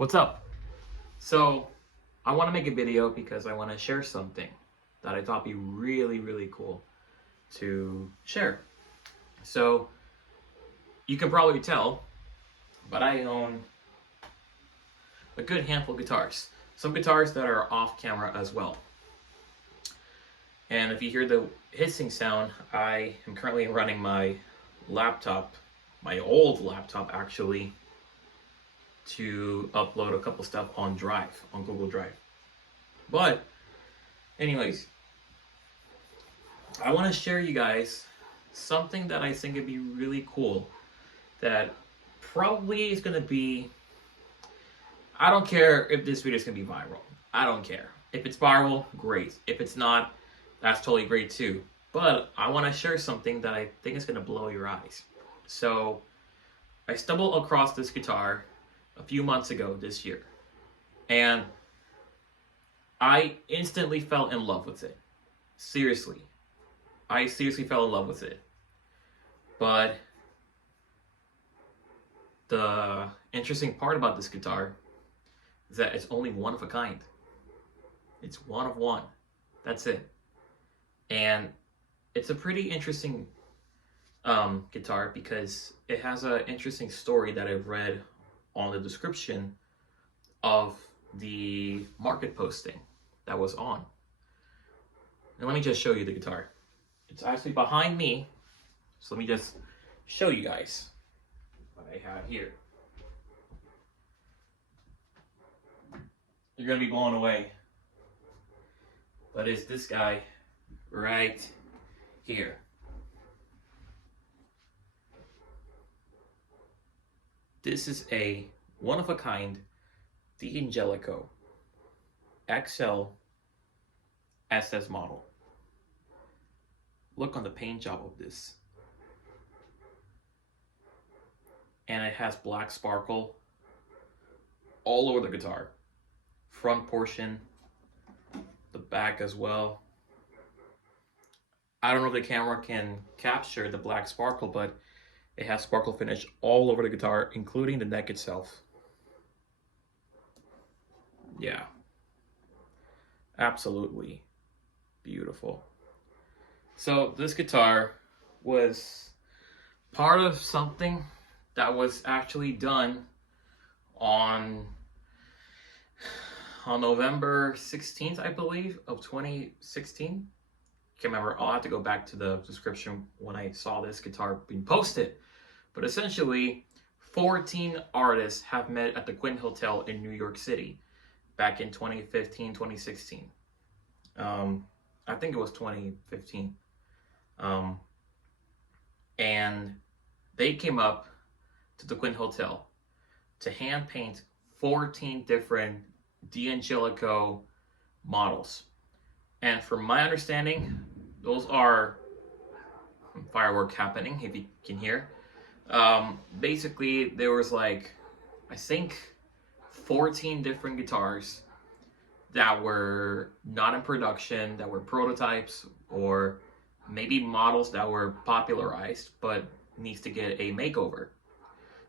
What's up? So, I want to make a video because I want to share something that I thought would be really cool to share. So, you can probably tell, but I own a good handful of guitars. Some guitars that are off camera as well. And if you hear the hissing sound, I am currently running my laptop, my old laptop actually, to upload a couple stuff on Google Drive. But anyways, I want to share you guys something that I think would be really cool that probably is going to be, I don't care if this video is going to be viral. I don't care. If it's viral, great. If it's not, that's totally great too. But I want to share something that I think is going to blow your eyes. So I stumbled across this guitar a few months ago this year, and I instantly fell in love with it. Seriously. I seriously fell in love with it. But the interesting part about this guitar is that it's only one of a kind. It's one of one. That's it. And it's a pretty interesting guitar because it has an interesting story that I've read on the description of the market posting that was on. And let me just show you the guitar. It's actually behind me, so let me just show you guys what I have here. You're gonna be blown away. But it's this guy right here. This is a one-of-a-kind D'Angelico XL SS model. Look on the paint job of this. And it has black sparkle all over the guitar. Front portion, the back as well. I don't know if the camera can capture the black sparkle, but it has sparkle finish all over the guitar, including the neck itself. Yeah. Absolutely beautiful. So this guitar was part of something that was actually done on November 16th, I believe, of 2016. Can't remember. I'll have to go back to the description when I saw this guitar being posted. But essentially, 14 artists have met at the Quinn Hotel in New York City back in 2015, 2016. I think it was 2015. And they came up to the Quinn Hotel to hand paint 14 different D'Angelico models. And from my understanding, those are firework happening, if you can hear. Basically, there was like, I think 14 different guitars that were not in production, that were prototypes, or maybe models that were popularized but needs to get a makeover.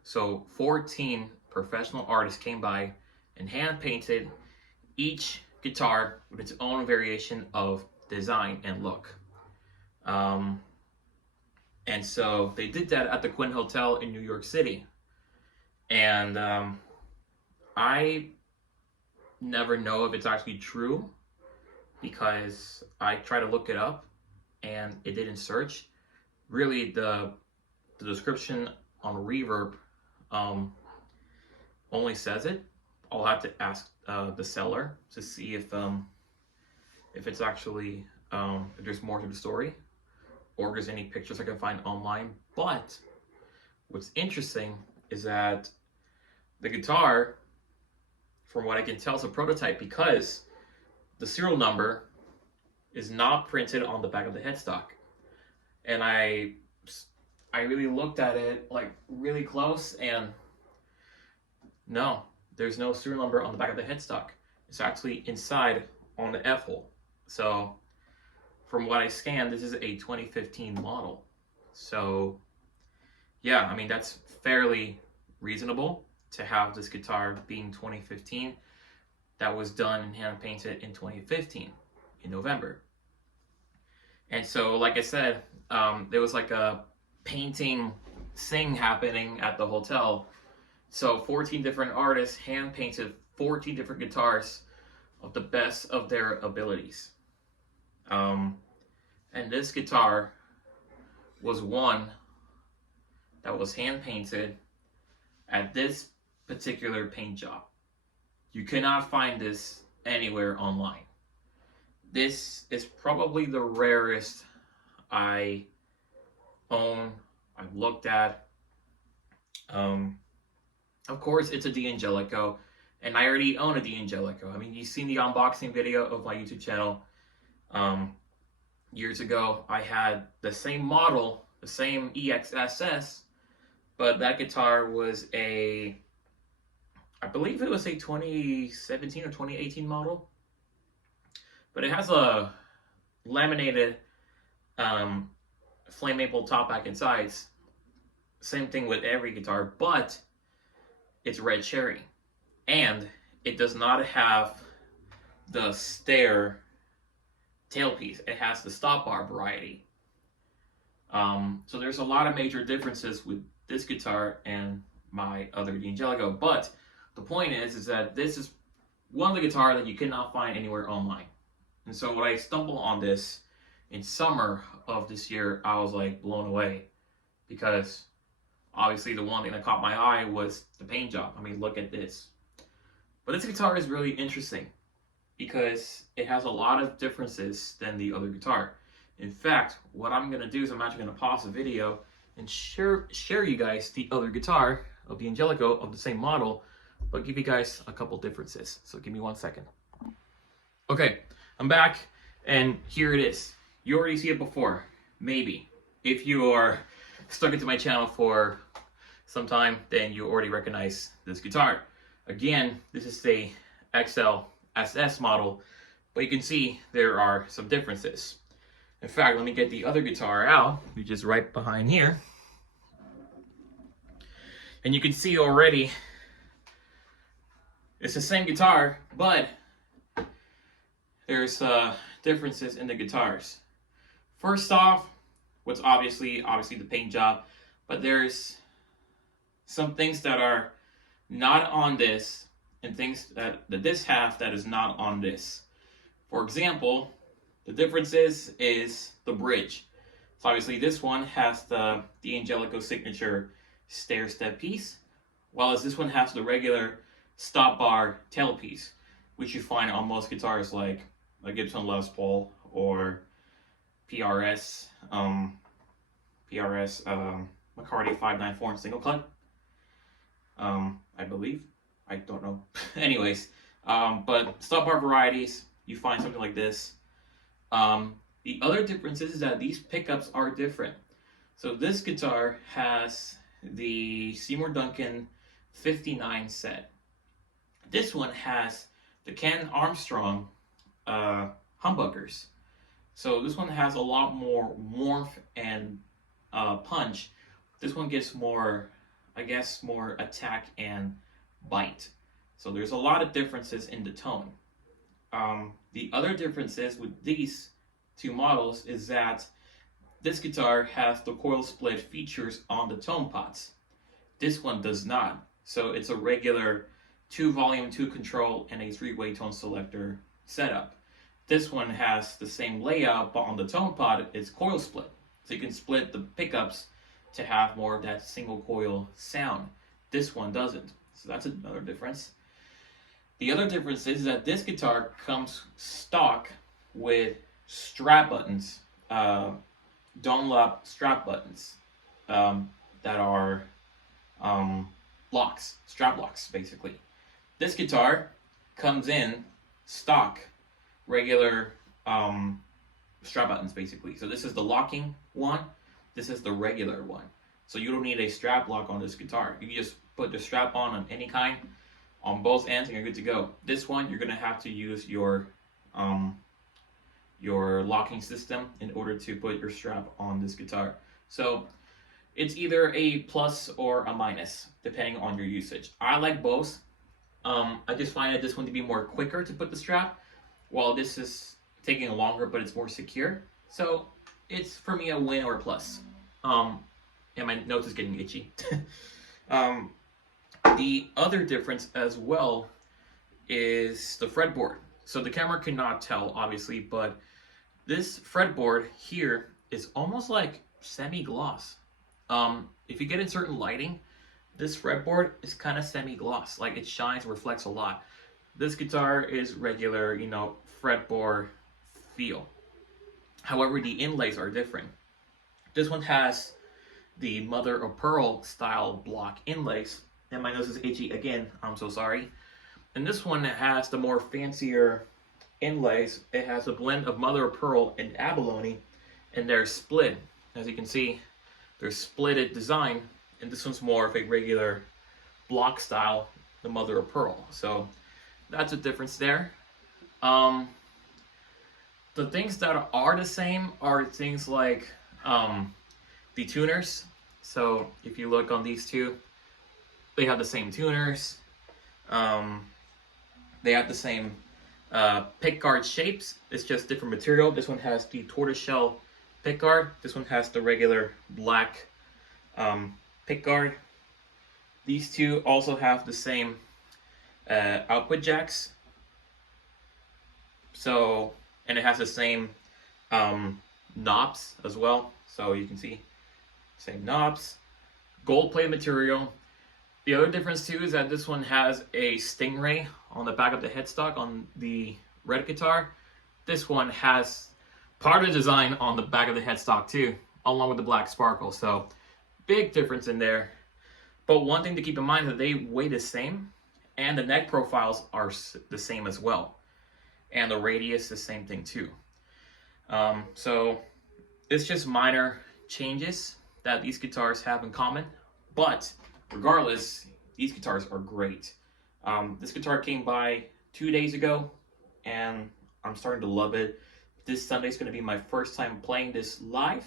So 14 professional artists came by and hand painted each guitar with its own variation of design and look. And so they did that at the Quinn Hotel in New York City. And I never know if it's actually true because I try to look it up and it didn't search. Really, the description on Reverb only says it. I'll have to ask the seller to see if it's actually if there's more to the story or if there's any pictures I can find online. But what's interesting is that the guitar, from what I can tell, is a prototype because the serial number is not printed on the back of the headstock. And I really looked at it like really close, and no, there's no serial number on the back of the headstock. It's actually inside on the F-hole. So from what I scanned, this is a 2015 model. So yeah, I mean, that's fairly reasonable. to have this guitar being 2015 that was done and hand painted in 2015 in November. And so, like I said, there was like a painting thing happening at the hotel. So 14 different artists hand painted 14 different guitars of the best of their abilities. And this guitar was one that was hand painted at this particular paint job. You cannot find this anywhere online. This is probably the rarest I own, I've looked at. Of course, it's a D'Angelico, and I already own a D'Angelico. I mean, you've seen the unboxing video of my YouTube channel. Years ago, I had the same model, the same EXSS, but that guitar was I believe it was a 2017 or 2018 model. But it has a laminated flame maple top, back, and sides. Same thing with every guitar, but it's red cherry. And it does not have the stair tailpiece. It has the stop bar variety. So there's a lot of major differences with this guitar and my other D'Angelico. But the point is that this is one of the guitars that you cannot find anywhere online. And so when I stumbled on this in summer of this year, I was like blown away, because obviously the one thing that caught my eye was the paint job. I mean, look at this. But this guitar is really interesting because it has a lot of differences than the other guitar. In fact, what I'm going to do is I'm actually going to pause the video and share you guys the other guitar of the Angelico of the same model, but give you guys a couple differences. So give me 1 second. Okay, I'm back, and here it is. You already see it before, maybe. If you are stuck into my channel for some time, then you already recognize this guitar. Again, this is the XL SS model, but you can see there are some differences. In fact, let me get the other guitar out, which is right behind here. And you can see already, it's the same guitar, but there's differences in the guitars. First off, what's obviously the paint job, but there's some things that are not on this and things that this have that is not on this. For example, the difference is the bridge. So obviously this one has the Angelico signature stair step piece, while this one has the regular stop bar tailpiece, which you find on most guitars like a Gibson Les Paul or PRS McCarty 594 in single cut. I believe. I don't know. Anyways, but stop bar varieties, you find something like this. The other difference is that these pickups are different. So this guitar has the Seymour Duncan 59 set. This one has the Ken Armstrong humbuckers. So this one has a lot more warmth and punch. This one gets more, I guess, more attack and bite. So there's a lot of differences in the tone. The other differences with these two models is that this guitar has the coil split features on the tone pots. This one does not. So it's a regular 2 volume, 2 control, and a 3-way tone selector setup. This one has the same layout, but on the tone pot, it's coil split. So you can split the pickups to have more of that single coil sound. This one doesn't. So that's another difference. The other difference is that this guitar comes stock with strap buttons, Dunlop strap buttons that are locks, strap locks basically. This guitar comes in stock, regular strap buttons basically. So this is the locking one, this is the regular one. So you don't need a strap lock on this guitar. You can just put the strap on any kind on both ends and you're good to go. This one, you're gonna have to use your locking system in order to put your strap on this guitar. So it's either a plus or a minus, depending on your usage. I like both. I just find that this one to be more quicker to put the strap, while this is taking longer, but it's more secure. So it's for me a win or a plus. And my nose is getting itchy. The other difference as well is the fretboard. So the camera cannot tell, obviously, but this fretboard here is almost like semi-gloss. If you get in certain lighting, this fretboard is kind of semi-gloss, like it shines, reflects a lot. This guitar is regular, you know, fretboard feel. However, the inlays are different. This one has the mother of pearl style block inlays, and my nose is itchy again, I'm so sorry. And this one has the more fancier inlays. It has a blend of mother of pearl and abalone, and they're split. As you can see, they're splitted design, and this one's more of a regular block style, the mother of pearl. So that's a difference there. The things that are the same are things like the tuners. So if you look on these two, they have the same tuners. They have the same pickguard shapes. It's just different material. This one has the tortoiseshell pickguard. This one has the regular black pickguard. These two also have the same output jacks. So, and it has the same knobs as well. So you can see, same knobs, gold plated material. The other difference too is that this one has a stingray on the back of the headstock on the red guitar. This one has part of the design on the back of the headstock too, along with the black sparkle. So big difference in there. But one thing to keep in mind is that they weigh the same, and the neck profiles are the same as well. And the radius, the same thing too. So it's just minor changes that these guitars have in common. But regardless, these guitars are great. This guitar came by 2 days ago, and I'm starting to love it. This Sunday is going to be my first time playing this live.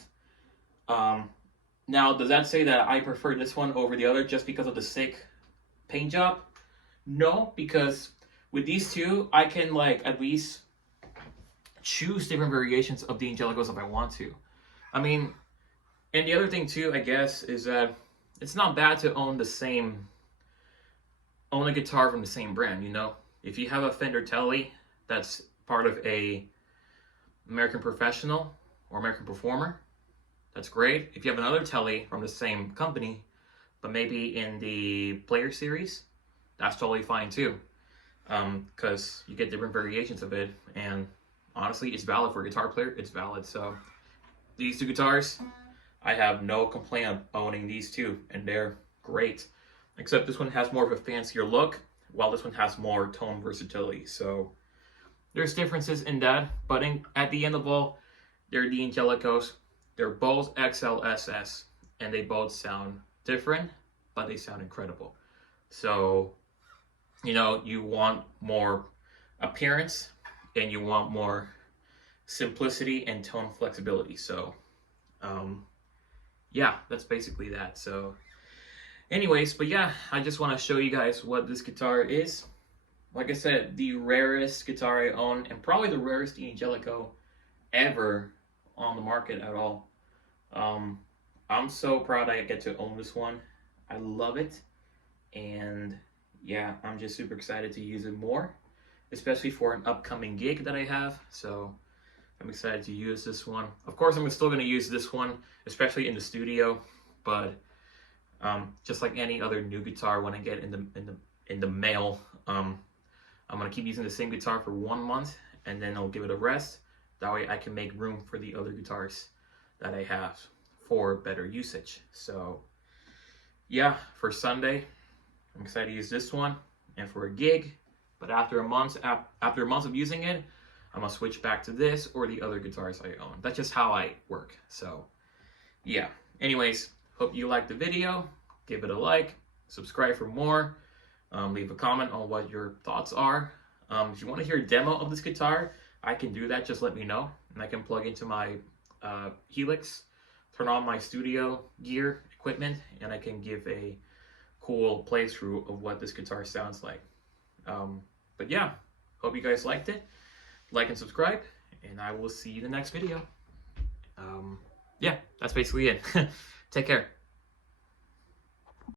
Now, does that say that I prefer this one over the other just because of the sick paint job? No, because with these two, I can like at least choose different variations of the Angelicos if I want to. I mean, and the other thing too, I guess, is that it's not bad to own a guitar from the same brand, you know? If you have a Fender Tele that's part of a American Professional or American Performer, that's great. If you have another Tele from the same company, but maybe in the Player series, that's totally fine too. Because you get different variations of it, and honestly, it's valid for a guitar player. It's valid. So these two guitars, I have no complaint of owning these two, and they're great. Except this one has more of a fancier look, while this one has more tone versatility. So there's differences in that, but at the end of all, they're the Angelicos. They're both XLSS, and they both sound different, but they sound incredible. So, you know, you want more appearance, and you want more simplicity and tone flexibility. So, yeah, that's basically that. So, anyways, but yeah, I just want to show you guys what this guitar is. Like I said, the rarest guitar I own, and probably the rarest Angelico ever on the market at all. I'm so proud I get to own this one. I love it, and yeah, I'm just super excited to use it more, especially for an upcoming gig that I have. So I'm excited to use this one. Of course, I'm still going to use this one, especially in the studio, but just like any other new guitar, when I get in the mail, I'm going to keep using the same guitar for 1 month, and then I'll give it a rest. That way I can make room for the other guitars that I have for better usage. So yeah, for Sunday, I'm excited to use this one, and for a gig. But after a month of using it, I'm gonna switch back to this or the other guitars I own. That's just how I work. So yeah. Anyways, hope you liked the video. Give it a like, subscribe for more. Leave a comment on what your thoughts are. If you want to hear a demo of this guitar, I can do that. Just let me know, and I can plug into my Helix, turn on my studio gear, equipment, and I can give a cool playthrough of what this guitar sounds like. But yeah, hope you guys liked it. Like and subscribe, and I will see you in the next video. Yeah, that's basically it. Take care.